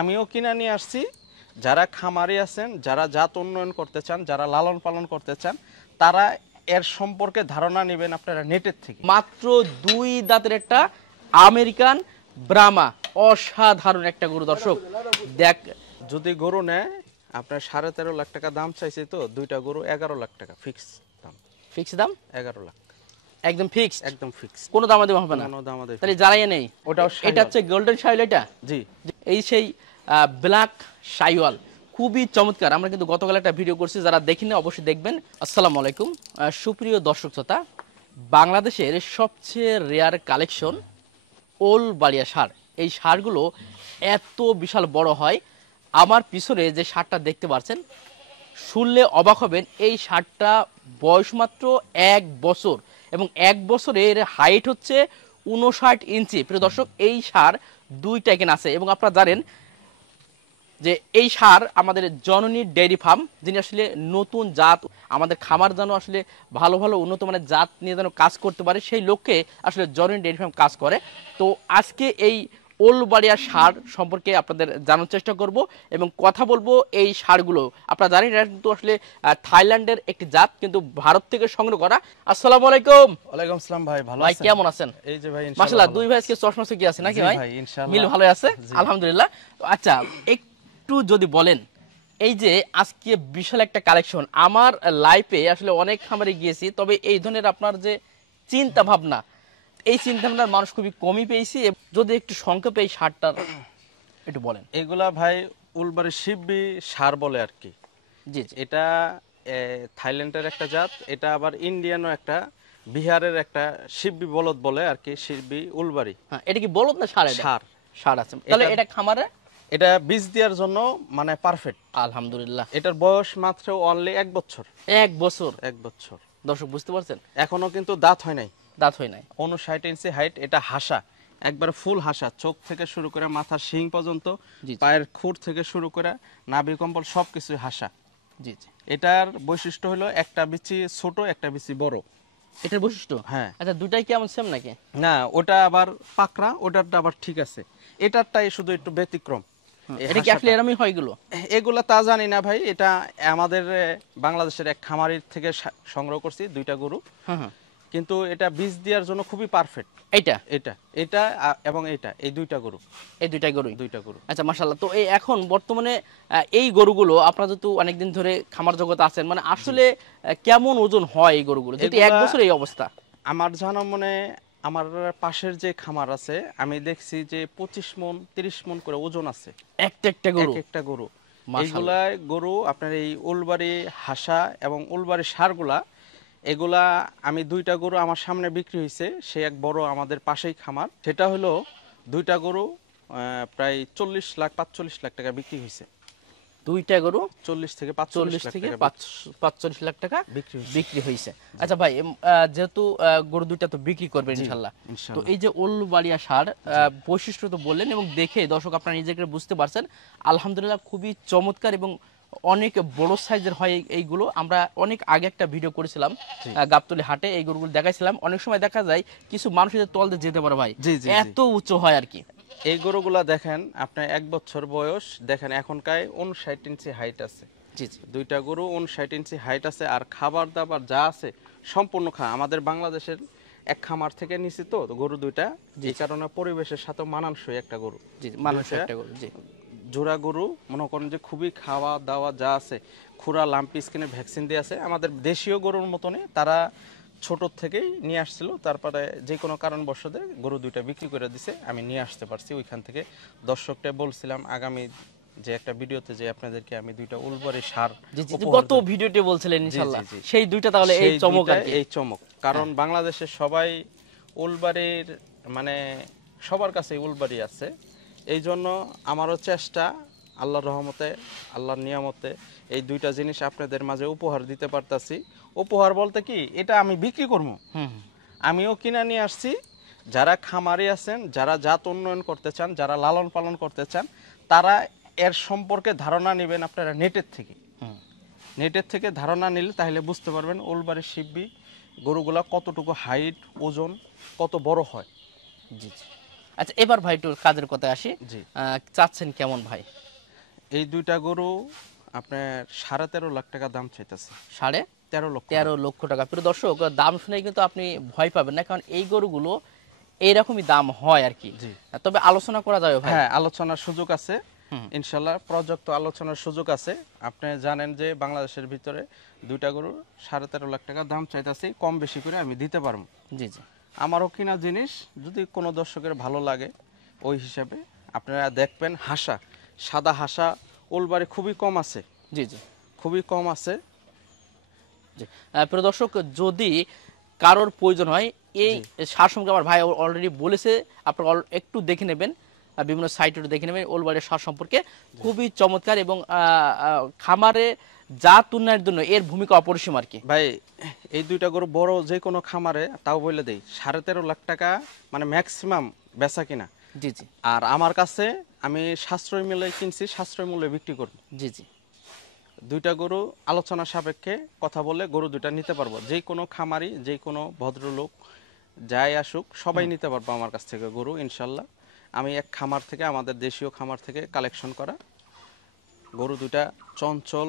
আমিও কিনে নিয়ে আসছি। যারা খামারি আছেন, যারা জাত উন্নয়ন করতে চান, যারা লালন পালন করতে চান, তারা এর সম্পর্কে ধারণা নেবেন আপনারা নেটের থেকে। মাত্র 2 দাঁতের একটা আমেরিকান ব্রাহ্মা, অসাধারণ একটা গরু দর্শক। দেখ, যদি গরু নেয় আপনার 13.5 লাখ টাকা দাম চাইছে, তো দুইটা গরু 11 লাখ টাকা ফিক্স দাম। ফিক্স দাম 11 লাখ একদম ফিক্স, একদম ফিক্স, কোনো দামাদামি হবে না। কোনো দামাদামি। তাহলে জানাই নেই, ওটাও এটা হচ্ছে গোল্ডেন শাইওয়াল। এটা জি, এই সেই ব্ল্যাক শাইওয়াল, খুবই চমৎকার। আমরা কিন্তু গতকাল একটা ভিডিও করছি, যারা দেখিনি অবশ্যই দেখবেন। আসসালামু আলাইকুম সুপ্রিয় দর্শক শ্রোতা, বাংলাদেশের সবচেয়ে রেয়ার কালেকশন ওল বাড়িয়া ষাঁড়। এই ষাঁড়গুলো এত বিশাল বড় হয়। আমার পিছনে যে ষাঁড়টা দেখতে পাচ্ছেন, শুনলে অবাক হবেন। এই ষাঁড়টা বয়স মাত্র 1 বছর এবং 1 বছরের হাইট হচ্ছে 59 ইঞ্চি। প্রিয় দর্শক, এই ষাঁড় দুইটা এখানে আছে এবং আপনারা জানেন যে এই ষাঁড় আমাদের জননী ডেইরি ফার্ম, যিনি আসলে নতুন জাত, আমাদের খামার যেন আসলে ভালো ভালো উন্নত মানের জাত নিয়ে যেন কাজ করতে পারে, সেই লক্ষ্যে আসলে জননী ডেইরি ফার্ম কাজ করে। তো আজকে এই ওলবাড়িয়া ষাঁড় সম্পর্কে আপনাদের জানার চেষ্টা করব এবং কথা বলবো। এই ষাঁড়গুলো আপনারা জানেন এটা কিন্তু আসলে থাইল্যান্ডের একটি জাত, কিন্তু ভারত থেকে সংগ্রহ করা। আসসালামু আলাইকুম। ওয়ালাইকুম আসসালাম ভাই, ভালো ভাই আছেন? কেমন আছেন? এই যে ভাই মাশাআল্লাহ, দুই ভাই আজকে চশমা কি আছে নাকি ভাই? ইনশাআল্লাহ মিল ভালো আছে, আলহামদুলিল্লাহ। আচ্ছা, একটু যদি বলেন, এই যে আজকে বিশাল একটা কালেকশন, আমার লাইফে আসলে অনেক খামারে গিয়েছি, তবে এই ধরনের আপনার যে চিন্তা ভাবনা, এই চিন্তা ভাবনার মানুষ খুবই কমই পেয়েছি। যদি একটু সংক্ষেপে এই ষাঁড়টার একটু বলেন। এগুলা ভাই উলবাড়ি শিববি ষাঁড় বলে আর কি। জি জি। এটা থাইল্যান্ডের একটা জাত, এটা আবার ইন্ডিয়ানও একটা, বিহারের একটা শিববি বলদ বলে আর কি, শিববি উলবাড়ি। হ্যাঁ, এটা কি বলদ না ষাঁড়? ষাঁড়। ষাঁড় আছে, তাহলে এটা খামারে এটা বীজ দেওয়ার জন্য মানে পারফেক্ট। আলহামদুলিল্লাহ। এটার বয়স মাত্র অনলি 1 বছর। 1 বছর? 1 বছর। দর্শক বুঝতে পারছেন, এখনো কিন্তু দাঁত হয় নাই। দাঁত হয় নাই। 59 ইঞ্চি হাইট। এটা হাসা, একবার ফুল হাসা, চোখ থেকে শুরু করে মাথার শিং পর্যন্ত, জি। পায়ের খুর থেকে শুরু করে নাভি কম্বল সবকিছু হাসা। জি জি। এটার বৈশিষ্ট্য হলো একটা বিচি ছোট, একটা বিচি বড়। এটার বৈশিষ্ট্য? হ্যাঁ। আচ্ছা, দুটাই কেমন সেম নাকি? না, ওটা আবার পাকড়া, ওটারটা আবার ঠিক আছে, এটারটাই শুধু একটু ব্যতিক্রম। এটা কি আসলে এরকমই হয় এগুলো? এগুলা তা জানি না ভাই, এটা আমাদের বাংলাদেশের এক খামারির থেকে সংগ্রহ করছি 2টা গরু। হ্যাঁ হ্যাঁ। কিন্তু এটা বীজ দেওয়ার জন্য খুবই পারফেক্ট। এইটা এটা এটা এবং এটা, এই 2টা গরু, এই দুইটাই গরু? 2টা গরু। আচ্ছা, মাশাআল্লাহ। তো এই এখন বর্তমানে এই গরুগুলো আপনারা যেহেতু অনেকদিন ধরে খামার জগতে আছেন, মানে আসলে কেমন ওজন হয় এই গরুগুলো যদি 1 বছর এই অবস্থা? আমার জানা মনে, আমার পাশের যে খামার আছে, আমি দেখছি যে 25 মণ 30 মণ করে ওজন আছে একটা গরু, একটা গরু। মাশাআল্লাহ। এইগুলা গরু আপনার এই উলবাড়ি হাসা এবং উলবাড়ি ষাঁড়গুলা, এগুলা আমি 2টা গরু আমার সামনে বিক্রি হয়েছে, সে এক বড় আমাদের পাশেই খামার, সেটা হলো 2টা গরু প্রায় 40 লাখ 45 লাখ টাকা বিক্রি হয়েছে। 2টা গরু 40 থেকে 40 থেকে 45 লাখ টাকা বিক্রি হয়েছে। আচ্ছা ভাই, যেহেতু গরু 2টা তো বিক্রি করবেন ইনশাআল্লাহ, তো এই যে ওলবাড়িয়া ষাঁড় বৈশিষ্ট্য তো বললেন এবং দেখে দর্শক আপনারা নিজেকে বুঝতে পারছেন, আলহামদুলিল্লাহ খুবই চমৎকার এবং অনেক বড় সাইজের হয় এইগুলো। আমরা অনেক আগে একটা ভিডিও করেছিলাম গাবতলী হাটে, এই গরুগুলো দেখাইছিলাম। অনেক সময় দেখা যায় কিছু মানুষের তল দিয়ে যেতে পারে ভাই, এত উঁচু হয় আর কি। এই গরুগুলা দেখেন আপনার 1 বছর বয়স, দেখেন এখনকার 59 ইঞ্চি হাইট আছে। জি জি। 2টা গরু 59 ইঞ্চি হাইট আছে, আর খাবার দাবার যা আছে সম্পূর্ণ আমাদের বাংলাদেশের এক খামার থেকে নিছি, তো গরু 2টা, এই কারণে পরিবেশের সাথে মানানসই একটা গরু। জি, মানানসই একটা গরু। জি। জোড়া গরু মনে করেন যে খুবই খাওয়া দাওয়া যা আছে, খুরা লাম্পি স্কিনে ভ্যাকসিন দিয়ে আছে, আমাদের দেশীয় গরুর মতনই। তারা ছোট থেকেই নিয়ে আসছিল, তারপরে যে কোনো কারণবশত গরু 2টা বিক্রি করে দিছে, আমি নিয়ে আসতে পারছি ওইখান থেকে। দর্শকটা বলছিলাম আগামী যে একটা ভিডিওতে যে আপনাদেরকে আমি 2টা উলবাড়ি ষাঁড় গত ভিডিওতে বলছিলেন ইনশাআল্লাহ, সেই 2টা তাহলে এই চমক আর কি। এই চমক, কারণ বাংলাদেশের সবাই উলবাড়ির, মানে সবার কাছে উলবাড়ি আছে, এই জন্য আমারও চেষ্টা আল্লাহর রহমতে, আল্লাহর নিয়ামতে এই 2টা জিনিস আপনাদের মাঝে উপহার দিতে পারতাছি। উপহার বলতে কি, এটা আমি বিক্রি করবো, আমিও কিনে নিয়ে আসছি। যারা খামারি আছেন, যারা জাত উন্নয়ন করতে চান, যারা লালন পালন করতে চান, তারা এর সম্পর্কে ধারণা নেবেন আপনারা নেটের থেকে। নেটের থেকে ধারণা নিলে তাহলে বুঝতে পারবেন উলবাড়ি শিববি গরুগুলা কতটুকু হাইট, ওজন, কত বড় হয়। জি জি। আচ্ছা এবার ভাই একটু কাজের কথায় আসি। জি। চাচ্ছেন কেমন ভাই? এই দুইটা গরু আপনার 13.5 লাখ টাকা দাম চাইতেছে। 13.5 লক্ষ 13 লক্ষ টাকা। প্রিয় দর্শক, দাম শুনে কিন্তু আপনি ভয় পাবেন না, কারণ এই গরুগুলো এইরকমই দাম হয় আর কি। জি। তবে আলোচনা করা যাবে ভাই। হ্যাঁ, আলোচনার সুযোগ আছে হুম। ইনশাল্লাহ, পর্যাপ্ত আলোচনার সুযোগ আছে। আপনি জানেন যে বাংলাদেশের ভিতরে দুইটা গরুর 13.5 লাখ টাকা দাম চাইতেছি, কম বেশি করে আমি দিতে পারবো। জি জি আমারও কিনা জিনিস যদি কোনো দর্শকের ভালো লাগে ওই হিসাবে আপনারা দেখবেন। হাসা, সাদা হাসা উলবাড়ি খুবই কম আছে, জি জি খুবই কম আছে। জি। প্রিয় দর্শক, যদি কারোর প্রয়োজন হয় এই সার সম্পর্কে আমার ভাই অলরেডি বলেছে, আপনারা একটু দেখে নেবেন, বিভিন্ন সাইটে দেখে নেবেন ওলবাড়ির সার সম্পর্কে। খুবই চমৎকার এবং খামারে জাত উন্নয়নের জন্য এর ভূমিকা অপরিসীম আর কি। ভাই এই দুইটা গরু বড় যে কোনো খামারে, তাও বলে দেই 13.5 লাখ টাকা মানে ম্যাক্সিমাম বেচা কিনা। জি জি আর আমার কাছে আমি সাশ্রয় মূল্যে কিনছি, সাশ্রয় মূল্যে বিক্রি করব। জি জি দুইটা গরু আলোচনা সাপেক্ষে কথা বলে গরু দুইটা নিতে পারবো। যে কোনো খামারি, যে কোনো ভদ্রলোক যাই আসুক সবাই নিতে পারবো আমার কাছ থেকে গরু ইনশাল্লাহ। আমি এক খামার থেকে, আমাদের দেশীয় খামার থেকে কালেকশন করা গরু দুটা চঞ্চল,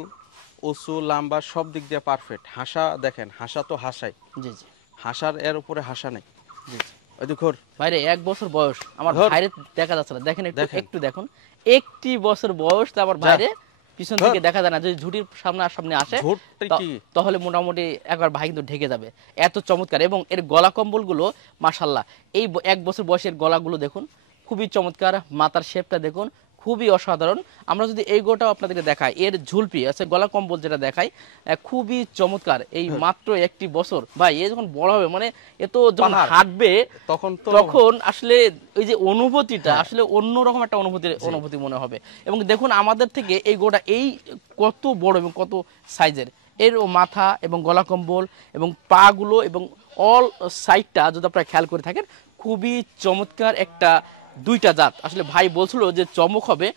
উঁচু, লম্বা, সব দিক দিয়ে পারফেক্ট। হাসা দেখেন, হাসা তো হাসাই, জি জি হাসার এর উপরে হাসা নেই। জি জি ওই দেখুন ভাইরে 1 বছর বয়স, আমার ধর। ভাইরে দেখা যাচ্ছে না, দেখেন একটু দেখেন। একটু দেখুন। 1টি বছর বয়স, তো আবার যা। ভাইরে পিছন ধর। থেকে দেখা যায় না। যদি ঝুটির সামনে আসে ঝুটটি কি? তাহলে মোটামুটি একবার ভাই কিন্তু ঢেকে যাবে, এত চমৎকার। এবং এর গলা কম্বলগুলো মাশাল্লাহ, এই 1 বছর বয়সের গলাগুলো দেখুন, খুবই চমৎকার। মাথার শেপটা দেখুন, খুবই অসাধারণ। আমরা যদি এই গোটাও আপনাদেরকে দেখাই, এর ঝুলপি আছে, গলা কম্বল যেটা দেখাই, খুবই চমৎকার। এই মাত্র 1টি বছর ভাই, এ যখন বড় হবে মানে এ তো যখন পাহাড়। হাঁটবে তখন তখন আসলে ওই যে অনুভূতিটা আসলে অন্যরকম একটা অনুভূতি মনে হবে। এবং দেখুন আমাদের থেকে এই গোটা এই কত বড় এবং কত সাইজের, এর মাথা এবং গলা কম্বল এবং পাগুলো এবং অল সাইডটা যদি আপনারা খেয়াল করে থাকেন, খুবই চমৎকার একটা দুইটা জাত। আসলে ভাই বলছিল যে চমক হবে,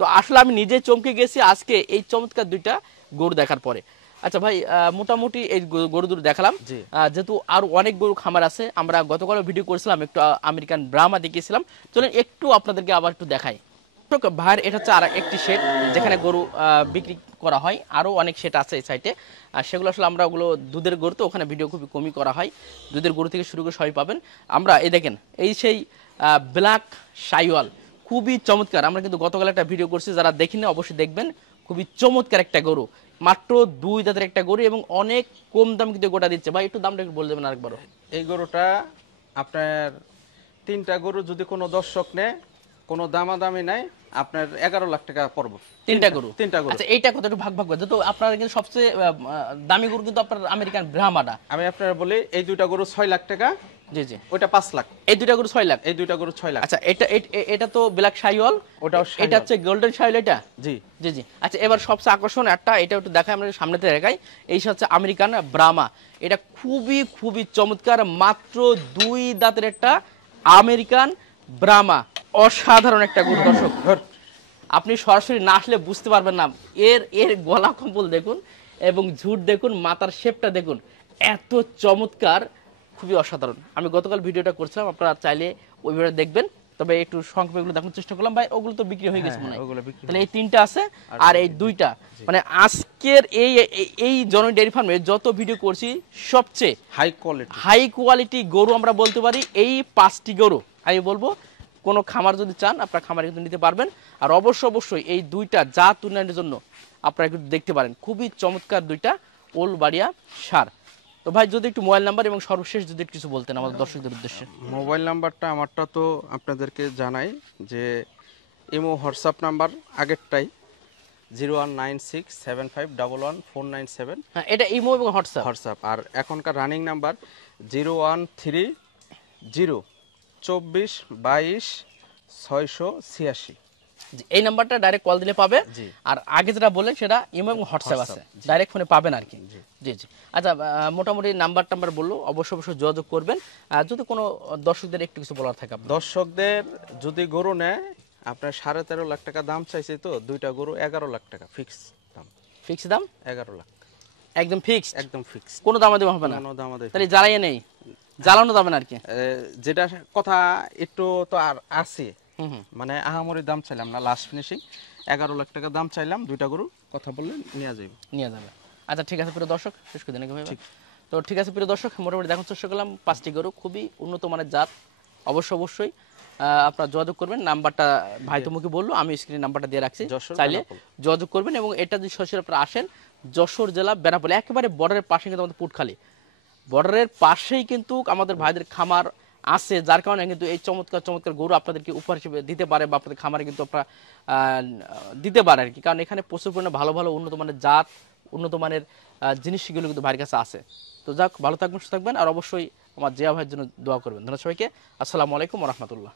তো আসলে আমি নিজে চমকে গেছি আজকে এই চমৎকার দুইটা গরু দেখার পরে। আচ্ছা ভাই, মোটামুটি এই গরু দুটো দেখালাম। জি। যেহেতু আরো অনেক গরু খামার আছে, আমরা গতকাল ভিডিও করেছিলাম, একটু আমেরিকান ব্রাহ্মা দেখিয়েছিলাম, চলেন একটু আপনাদেরকে আবার একটু দেখাই। ভাইয়ের এটা হচ্ছে আর একটি শেড যেখানে গরু বিক্রি করা হয়। আরো অনেক শেড আছে এই সাইটে, আর সেগুলো আসলে আমরা ওগুলো দুধের গরু, তো ওখানে ভিডিও খুবই কমই করা হয়। দুধের গরু থেকে শুরু করে সবই পাবেন। আমরা এই দেখেন, এই সেই ব্ল্যাক শাইওয়াল, খুবই চমৎকার। আমরা কিন্তু গতকাল একটা ভিডিও করছি, যারা দেখিনি অবশ্যই দেখবেন। খুবই চমৎকার একটা গরু, মাত্র 2 দাঁতের একটা গরু এবং অনেক কম দাম কিন্তু গোটা দিচ্ছে। ভাই একটু দামটা একটু বলে দেবেন আরেকবারও। এই গরুটা আপনার 3টা গরু যদি কোনো দর্শক নেয়, কোনো দামাদামি নাই, আপনার 11 লাখ টাকা পড়বো। 3টা গরু। 3টা গরু। আচ্ছা এইটা কত একটু ভাগ ভাগ করে, যেহেতু আপনার কিন্তু সবচেয়ে দামি গরু কিন্তু আপনার আমেরিকান ব্রাহ্মাটা। আমি আপনার বলি, এই দুইটা গরু 6 লাখ টাকা, জি জি ওইটা 5 লাখ। এই দুইটা গরু 6 লাখ। এই দুইটা গরু 6 লাখ। আচ্ছা এটা তো ব্ল্যাক শাইওয়াল, ওটাও এটা হচ্ছে গোল্ডেন শাইওয়াল এটা। জি জি জি আচ্ছা এবার সবচেয়ে আকর্ষণ একটা, এটা একটু দেখাই, আমরা সামনে থেকে দেখাই। এই হচ্ছে আমেরিকান ব্রাহ্মা। এটা খুবই খুবই চমৎকার, মাত্র 2 দাঁতের একটা আমেরিকান ব্রাহ্মা, অসাধারণ একটা গরু। দর্শক আপনি সরাসরি না আসলে বুঝতে পারবেন না। এর গলা কম্বল দেখুন এবং ঝুট দেখুন, মাথার শেপটা দেখুন, এত চমৎকার, খুবই অসাধারণ। আমি গতকাল ভিডিওটা করছিলাম, আপনারা চাইলে ওই ভিডিওটা দেখবেন। তবে একটু সংক্ষেপে এগুলো দেখার চেষ্টা করলাম ভাই, ওগুলো তো বিক্রি হয়ে গেছে মনে হয়। ওগুলো বিক্রি। তাহলে এই 3টা আছে আর এই 2টা, মানে আজকের এই জননী ডেয়ারি ফার্মে যত ভিডিও করছি সবচেয়ে হাই কোয়ালিটি গরু আমরা বলতে পারি এই 5টি গরু। আমি বলবো কোনো খামার যদি চান আপনারা খামারে কিন্তু নিতে পারবেন। আর অবশ্যই এই 2টা জাত উন্নয়নের জন্য আপনারা একটু দেখতে পারেন, খুবই চমৎকার 2টা ওলবাড়িয়া সার। তো ভাই যদি একটু মোবাইল নাম্বার এবং সর্বশেষ যদি একটু কিছু বলতেন আমাদের দর্শকদের উদ্দেশ্যে। মোবাইল নাম্বারটা আমারটা তো আপনাদেরকে জানাই যে ইমো হোয়াটসঅ্যাপ নাম্বার আগেরটাই 019675111497 হ্যাঁ এটা ইমো এবং হোয়াটসঅ্যাপ। আর এখনকার রানিং নাম্বার 013024226686। এই নাম্বারটা ডাইরেক্ট কল দিলে পাবে। জি। আর আগে যেটা বললেন সেটা ইমো এবং হোয়াটসঅ্যাপ আছে, ডাইরেক্ট ফোনে পাবেন আর কি। জি জি আচ্ছা মোটামুটি নাম্বার বললো, অবশ্যই যোগাযোগ করবেন। যদি কোনো দর্শকদের একটু কিছু বলার থাকে আপনার। দর্শকদের যদি গরু নেয়, আপনার 13.5 লাখ টাকা দাম চাইছে, তো দুইটা গরু 11 লাখ টাকা ফিক্স দাম। ফিক্স দাম 11 লাখ একদম ফিক্সড, একদম ফিক্স, কোনো দামাদামি হবে না। কোনো দামাদামি। তাহলে যারাই নেই জ্বালানো যাবে না আর কি। যেটা কথা একটু তো আর আছে, হুম হুম। মানে আহামরি দাম চাইলাম না, লাস্ট ফিনিশিং 11 লাখ টাকা দাম চাইলাম, দুইটা গরু কথা বললে নিয়ে যাবে। নিয়ে যাবে। আচ্ছা ঠিক আছে প্রিয় দর্শক, শেষ করে দিন নাকি ভাই? তো ঠিক আছে প্রিয় দর্শক, মোটামুটি দেখার চেষ্টা করলাম 5টি গরু, খুবই উন্নত মানের জাত। অবশ্যই আপনারা যোগাযোগ করবেন, নাম্বারটা ভাই তোমাকে বললো, আমি স্ক্রিনে নাম্বারটা দিয়ে রাখছি, যশোর চাইলে বেনাপোল। যোগাযোগ করবেন। এবং এটা যদি সরাসরি আপনারা আসেন, যশোর জেলা বেনাপোল, একেবারে বর্ডারের পাশে কিন্তু আমাদের পুটখালি, বর্ডারের পাশেই কিন্তু আমাদের ভাইদের খামার আছে, যার কারণে কিন্তু এই চমৎকার চমৎকার গরু আপনাদেরকে উপহার হিসেবে দিতে পারে, বা আপনাদের খামারে কিন্তু আপনারা দিতে পারে আর কি। কারণ এখানে প্রচুর পরিমাণে ভালো ভালো উন্নত মানের জাত, উন্নত মানের জিনিসগুলো কিন্তু ভাইয়ের কাছে আছে। তো যাক, ভালো থাকবেন, সুস্থ থাকবেন, আর অবশ্যই আমার জিয়া ভাইয়ের জন্য দোয়া করবেন। ধন্যবাদ সবাইকে। আসসালামু আলাইকুম ওয়া রাহমাতুল্লাহ।